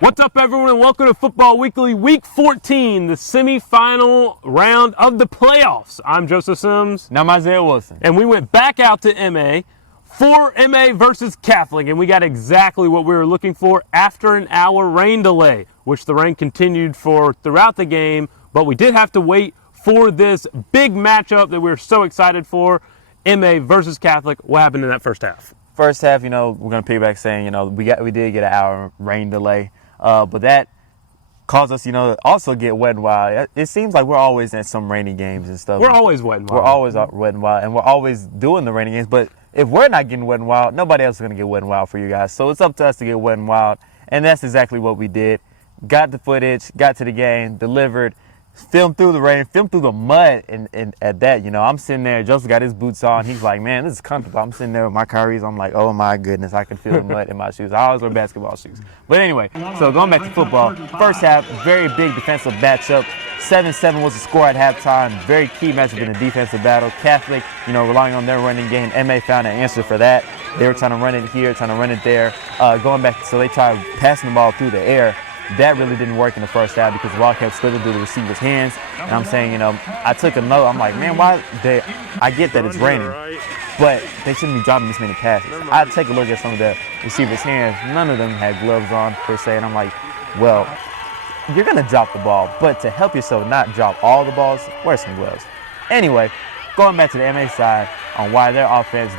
What's up, everyone, and welcome to Football Weekly, Week 14, the semifinal round of the playoffs. I'm Joseph Sims. And I'm Isaiah Wilson. And we went back out to MA for MA versus Catholic, and we got exactly what we were looking for after an hour rain delay, which the rain continued for throughout the game, but we did have to wait for this big matchup that we were so excited for, MA versus Catholic. What happened in that first half? First half, we're going to piggyback saying, we did get an hour rain delay. But that caused us, also get wet and wild. It seems like we're always in some rainy games and stuff. We're always wet and wild. We're always wet and wild, and we're always doing the rainy games. But if we're not getting wet and wild, nobody else is going to get wet and wild for you guys. So it's up to us to get wet and wild, and that's exactly what we did. Got the footage, got to the game, delivered, filmed through the rain, filmed through the mud, and at that, I'm sitting there. Joseph got his boots on. He's like, man, this is comfortable. I'm sitting there with my Kyries. I'm like, oh my goodness, I can feel the mud in my shoes. I always wear basketball shoes. But anyway, so going back to football, first half, very big defensive matchup. 7-7 was the score at halftime. Very key matchup in the defensive battle. Catholic, relying on their running game. MA found an answer for that. They were trying to run it here, trying to run it there. Going back, so they tried passing the ball through the air. That really didn't work in the first half because the Wildcats slid it through the receiver's hands. And I'm saying, I took a note. I'm like, man, I get that it's raining, but they shouldn't be dropping this many passes. I take a look at some of the receivers' hands. None of them had gloves on, per se. And I'm like, well, you're going to drop the ball, but to help yourself not drop all the balls, wear some gloves. Anyway, going back to the MA side on why their offense,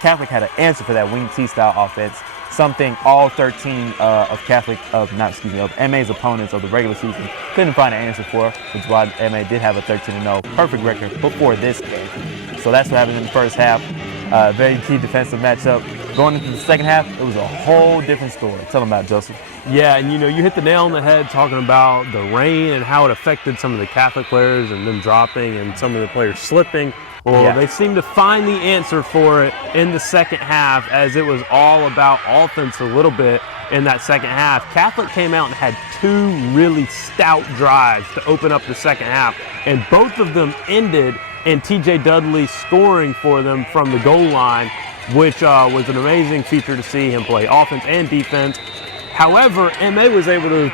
Catholic had an answer for that wing T-style offense. Something all 13 of MA's opponents of the regular season couldn't find an answer for, which is why MA did have a 13-0 perfect record before this game. So that's what happened in the first half. Very key defensive matchup. Going into the second half, it was a whole different story. Tell them about it, Joseph. Yeah, and you hit the nail on the head talking about the rain and how it affected some of the Catholic players and them dropping and some of the players slipping. Well, yeah. They seemed to find the answer for it in the second half, as it was all about offense a little bit in that second half. Catholic came out and had two really stout drives to open up the second half, and both of them ended in TJ Dudley scoring for them from the goal line, which was an amazing feature to see him play offense and defense. However, MA was able to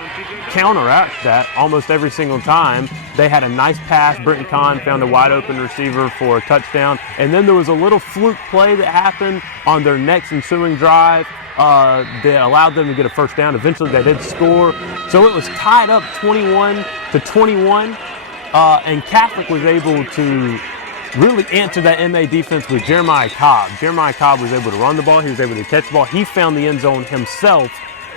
counteract that almost every single time. They had a nice pass. Brenton Kahn found a wide open receiver for a touchdown. And then there was a little fluke play that happened on their next ensuing drive that allowed them to get a first down. Eventually they did score. So it was tied up 21-21. And Catholic was able to really answer that MA defense with Jeremiah Cobb. Jeremiah Cobb was able to run the ball. He was able to catch the ball. He found the end zone himself.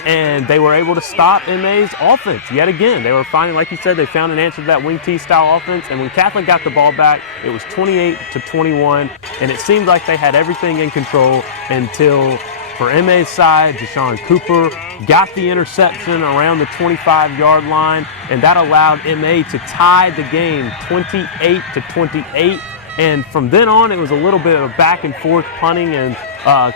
And they were able to stop MA's offense yet again. They were finding, like you said, they found an answer to that wing T style offense. And when Catholic got the ball back, it was 28-21. And it seemed like they had everything in control until, for MA's side, Deshaun Cooper got the interception around the 25-yard line. And that allowed MA to tie the game 28-28. And from then on, it was a little bit of back and forth punting and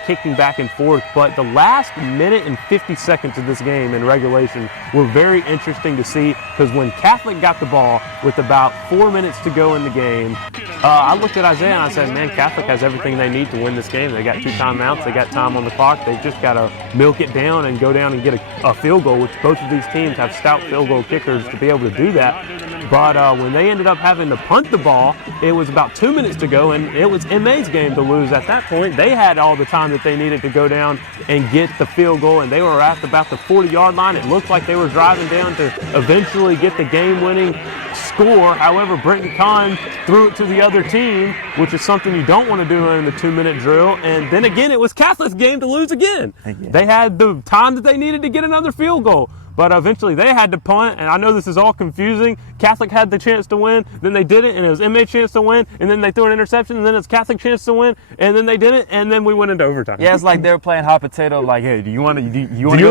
kicking back and forth. But the last minute and 50 seconds of this game in regulation were very interesting to see, because when Catholic got the ball with about 4 minutes to go in the game, I looked at Isaiah and I said, man, Catholic has everything they need to win this game. They got 2 timeouts. They got time on the clock. They've just got to milk it down and go down and get a field goal, which both of these teams have stout field goal kickers to be able to do that. But when they ended up having to punt the ball, it was about 2 minutes to go, and it was MA's game to lose at that point. They had all the time that they needed to go down and get the field goal, and they were at about the 40-yard line. It looked like they were driving down to eventually get the game-winning score. However, Brenton Kahn threw it to the other team, which is something you don't want to do in the 2-minute drill. And then again, it was Catholic's game to lose again. They had the time that they needed to get another field goal. But eventually they had to punt, and I know this is all confusing. Catholic had the chance to win, then they didn't, and it was MA chance to win, and then they threw an interception, and then it's Catholic chance to win, and then they didn't, and then we went into overtime. Yeah, it's like they were playing hot potato. Like, hey, do you want to win? You want to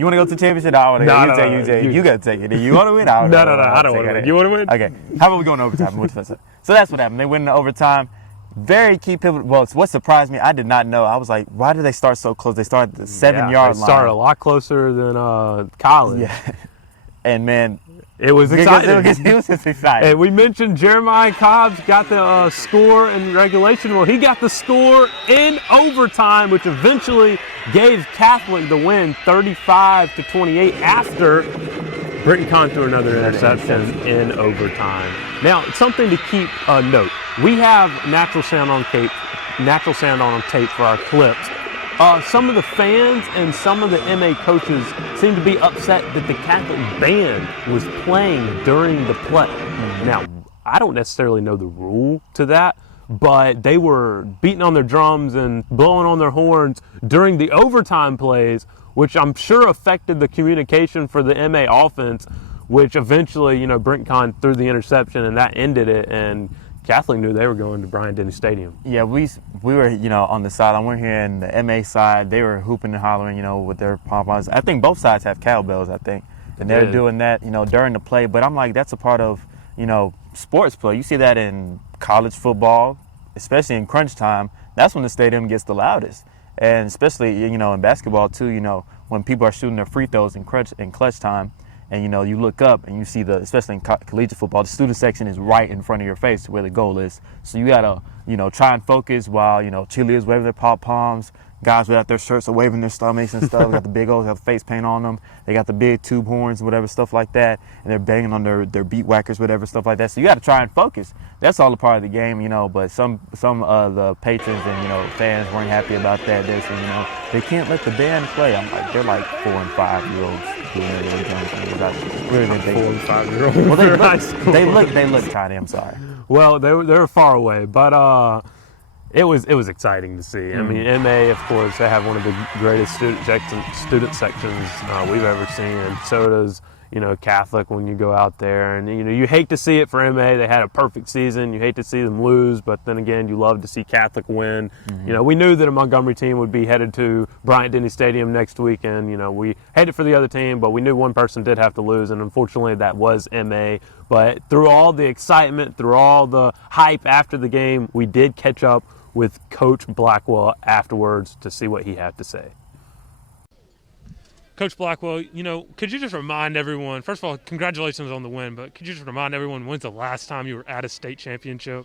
go to the championship? I want to. No, you got to take it. Do you want to win? No, I don't want to win. You want to win? Okay. How about we go into overtime? So that's what happened. They went into overtime. Very key pivot. Well, what surprised me, I did not know. I was like, why did they start so close? They started at the 7-yard line. They started a lot closer than college. Yeah. And, man, It was exciting. It was just exciting. And we mentioned Jeremiah Cobbs got the score in regulation. Well, he got the score in overtime, which eventually gave Catholic the win 35-28 after Britton Kahn threw another interception in overtime. Now, something to keep note. We have natural sound on tape for our clips. Some of the fans and some of the MA coaches seem to be upset that the Catholic band was playing during the play. Now, I don't necessarily know the rule to that, but they were beating on their drums and blowing on their horns during the overtime plays, which I'm sure affected the communication for the MA offense, which eventually, Brent Kahn threw the interception and that ended it, and Catholic knew they were going to Bryant-Denny Stadium. Yeah, we were, on the sideline. We're here in the MA side. They were hooping and hollering, with their pom-poms. I think both sides have cowbells, And they're doing that, during the play. But I'm like, that's a part of, sports play. You see that in college football, especially in crunch time. That's when the stadium gets the loudest. And especially, in basketball too, when people are shooting their free throws in clutch time. And, you look up and you see especially in collegiate football, the student section is right in front of your face where the goal is. So you got to, try and focus while, cheerleaders waving their pom-poms, guys without their shirts are waving their stomachs and stuff. They got the big old, have face paint on them. They got the big tube horns, whatever, stuff like that. And they're banging on their beat whackers, whatever, stuff like that. So you got to try and focus. That's all a part of the game, but some of the patrons and, fans weren't happy about that. They're saying, they can't let the band play. I'm like, they're like 4 and 5 year olds doing their little things. Really 4 and 5 year olds. Well, they look tiny. I'm sorry. Well, they were far away, but it was exciting to see. I mean, MA, of course, they have one of the greatest student sections we've ever seen, and so does Catholic when you go out there. And you hate to see it for MA. They had a perfect season. You hate to see them lose, but then again, you love to see Catholic win. We knew that a Montgomery team would be headed to Bryant-Denny Stadium next weekend. We hated for the other team, but we knew one person did have to lose, and unfortunately, that was MA. But through all the excitement, through all the hype after the game, we did catch up with Coach Blackwell afterwards to see what he had to say. Coach Blackwell, could you just remind everyone, first of all, congratulations on the win, but could you just remind everyone when's the last time you were at a state championship?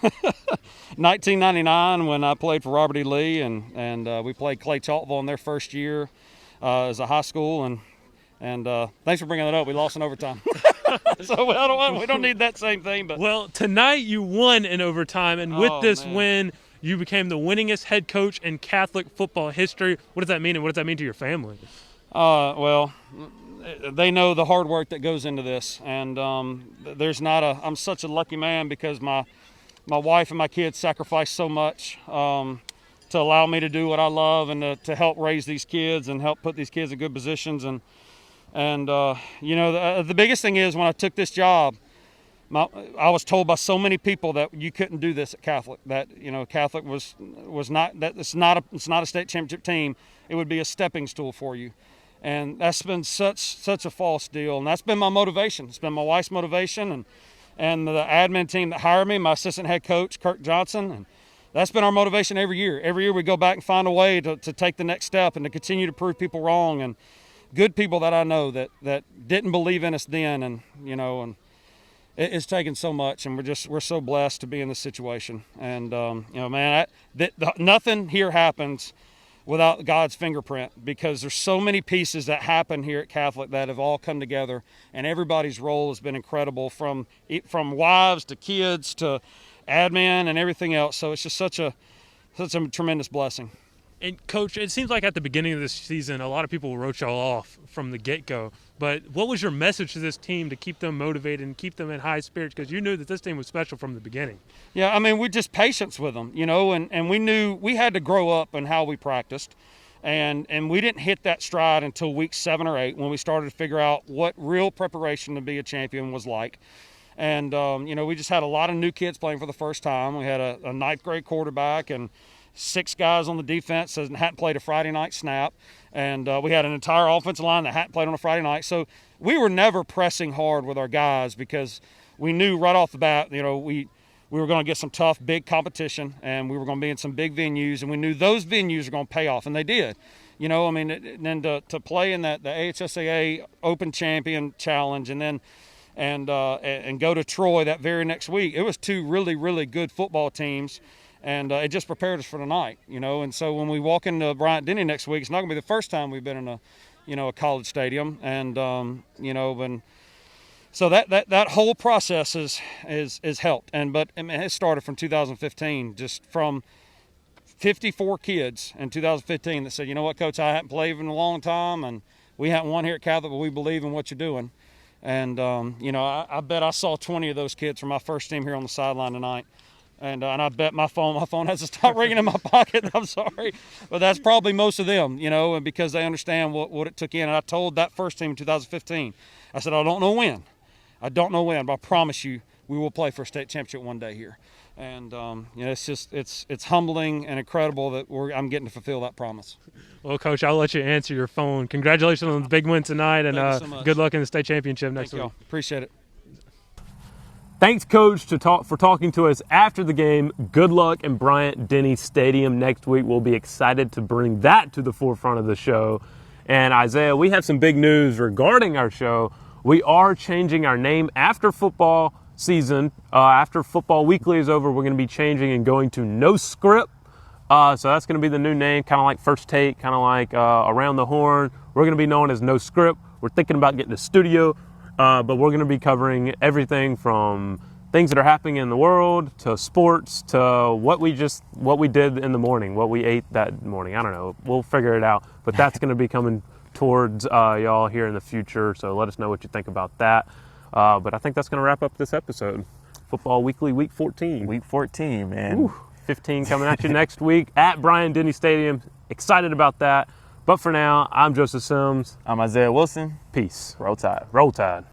1999 when I played for Robert E. Lee, and we played Clay Chaltville in their first year as a high school, and thanks for bringing that up. We lost in overtime. So we don't need that same thing. But well, tonight you won in overtime, and with this win, you became the winningest head coach in Catholic football history. What does that mean, and what does that mean to your family? Well, they know the hard work that goes into this, and I'm such a lucky man because my wife and my kids sacrificed so much to allow me to do what I love and to help raise these kids and help put these kids in good positions. And the biggest thing is when I took this job, I was told by so many people that you couldn't do this at Catholic. That Catholic was not, that it's not a state championship team. It would be a stepping stool for you, and that's been such a false deal. And that's been my motivation. It's been my wife's motivation, and the admin team that hired me, my assistant head coach Kirk Johnson, and that's been our motivation every year. Every year we go back and find a way to take the next step and to continue to prove people wrong. And good people that I know that didn't believe in us then, and it's taken so much, and we're so blessed to be in this situation. And nothing here happens without God's fingerprint, because there's so many pieces that happen here at Catholic that have all come together, and everybody's role has been incredible, from wives to kids to admin and everything else. So it's just such a tremendous blessing. And Coach, it seems like at the beginning of this season, a lot of people wrote y'all off from the get-go. But what was your message to this team to keep them motivated and keep them in high spirits? Because you knew that this team was special from the beginning. Yeah, I mean, we just patience with them, and we knew we had to grow up in how we practiced. And we didn't hit that stride until week 7 or 8 when we started to figure out what real preparation to be a champion was like. And, we just had a lot of new kids playing for the first time. We had a ninth grade quarterback and 6 guys on the defense that hadn't played a Friday night snap. And we had an entire offensive line that hadn't played on a Friday night. So we were never pressing hard with our guys because we knew right off the bat, we were going to get some tough, big competition, and we were going to be in some big venues, and we knew those venues were going to pay off, and they did. You know, I mean, and then to play in the AHSAA Open Champion Challenge, and then and go to Troy that very next week. It was two really, really good football teams, and it just prepared us for tonight, you know. And so when we walk into Bryant-Denny next week, it's not going to be the first time we've been in a college stadium, and you know, and so that whole process is helped. But I mean, it started from 2015, just from 54 kids in 2015 that said, you know what, Coach, I haven't played in a long time, and we haven't won here at Catholic, but we believe in what you're doing. And, you know, I bet I saw 20 of those kids from my first team here on the sideline tonight. And I bet my phone has to stop ringing in my pocket. I'm sorry. But that's probably most of them, you know, and because they understand what it took in. And I told that first team in 2015, I said, I don't know when, but I promise you we will play for a state championship one day here. And you know, it's humbling and incredible that I'm getting to fulfill that promise. Well, Coach, I'll let you answer your phone. Congratulations on the big win tonight, and Thank you so much. Good luck in the state championship next week. Thank you. Appreciate it. Thanks, Coach, for talking to us after the game. Good luck in Bryant-Denny Stadium next week. We'll be excited to bring that to the forefront of the show. And Isaiah, we have some big news regarding our show. We are changing our name after football season. After Football Weekly is over, we're going to be changing and going to No Script. So that's going to be the new name, kind of like First Take, kind of like Around the Horn. We're going to be known as No Script. We're thinking about getting a studio, but we're going to be covering everything from things that are happening in the world to sports to what we did in the morning, what we ate that morning. I don't know. We'll figure it out. But that's going to be coming towards y'all here in the future. So let us know what you think about that. But I think that's going to wrap up this episode. Football Weekly, Week 14. Week 14, man. Ooh, 15 coming at you next week at Bryant-Denny Stadium. Excited about that. But for now, I'm Joseph Sims. I'm Isaiah Wilson. Peace. Roll Tide. Roll Tide.